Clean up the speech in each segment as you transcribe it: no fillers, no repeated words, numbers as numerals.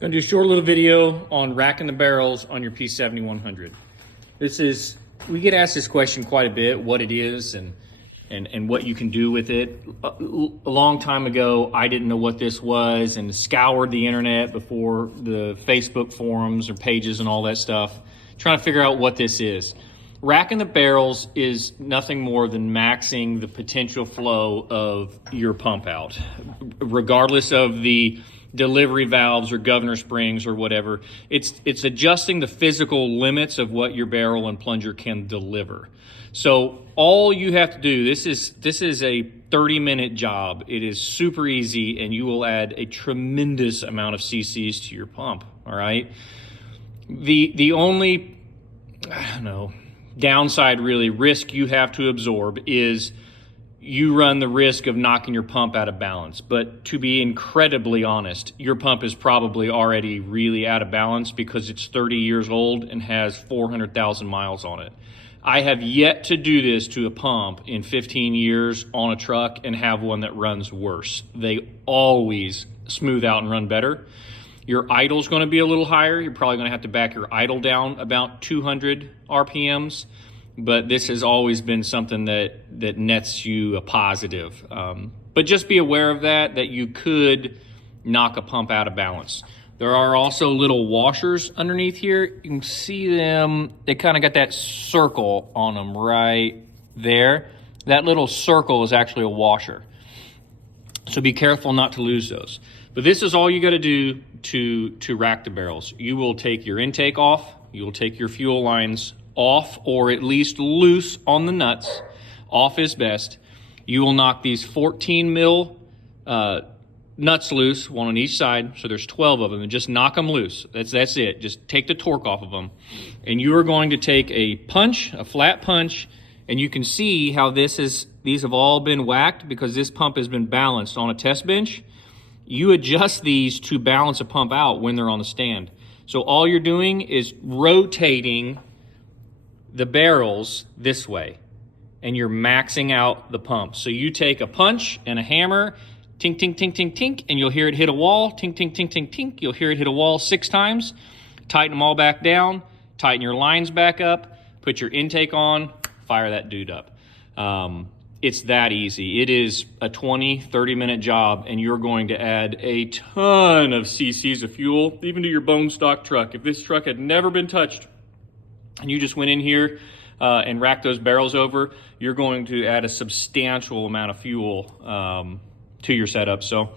Gonna do a short little video on racking the barrels on your p7100. We get asked this question quite a bit, what it is and what you can do with it. A long time ago, I didn't know what this was and scoured the internet before the Facebook forums or pages and all that stuff, trying to figure out what this is. Racking the barrels is nothing more than maxing the potential flow of your pump out, regardless of the delivery valves or governor springs or whatever. It's adjusting the physical limits of what your barrel and plunger can deliver. So all you have to do, this is a 30-minute job. It is super easy, and you will add a tremendous amount of cc's to your pump. All right. The only, I don't know, downside really risk you have to absorb is you run the risk of knocking your pump out of balance. But to be incredibly honest, your pump is probably already really out of balance because it's 30 years old and has 400,000 miles on it. I have yet to do this to a pump in 15 years on a truck and have one that runs worse. They always smooth out and run better. Your idle's going to be a little higher. You're probably going to have to back your idle down about 200 RPMs. But this has always been something that nets you a positive. But just be aware of that you could knock a pump out of balance. There are also little washers underneath here. You can see them. They kind of got that circle on them right there. That little circle is actually a washer. So be careful not to lose those. But this is all you got to do to rack the barrels. You will take your intake off. You will take your fuel lines off, or at least loose on the nuts. Off is best. You will knock these 14 mil nuts loose, one on each side. So there's 12 of them, and just knock them loose. That's it. Just take the torque off of them. And you are going to take a punch, a flat punch, and you can see how these have all been whacked because this pump has been balanced on a test bench. You adjust these to balance a pump out when they're on the stand. So all you're doing is rotating the barrels this way, and you're maxing out the pump. So you take a punch and a hammer, tink, tink, tink, tink, tink, and you'll hear it hit a wall, tink, tink, tink, tink, tink. You'll hear it hit a wall 6 times. Tighten them all back down, tighten your lines back up, put your intake on, fire that dude up. It's that easy. It is a 20-30 minute job, and you're going to add a ton of cc's of fuel, even to your bone stock truck. If this truck had never been touched and you just went in here and racked those barrels over, you're going to add a substantial amount of fuel to your setup. So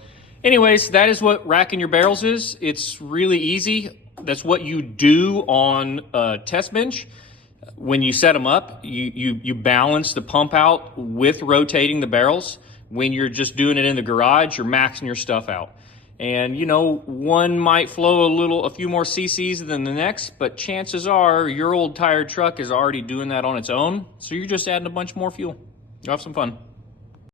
anyways, that is what racking your barrels is. It's really easy. That's what you do on a test bench. When you set them up, you balance the pump out with rotating the barrels. When you're just doing it in the garage, you're maxing your stuff out. And you know, one might flow a few more cc's than the next, but chances are your old tired truck is already doing that on its own. So you're just adding a bunch more fuel. You'll have some fun.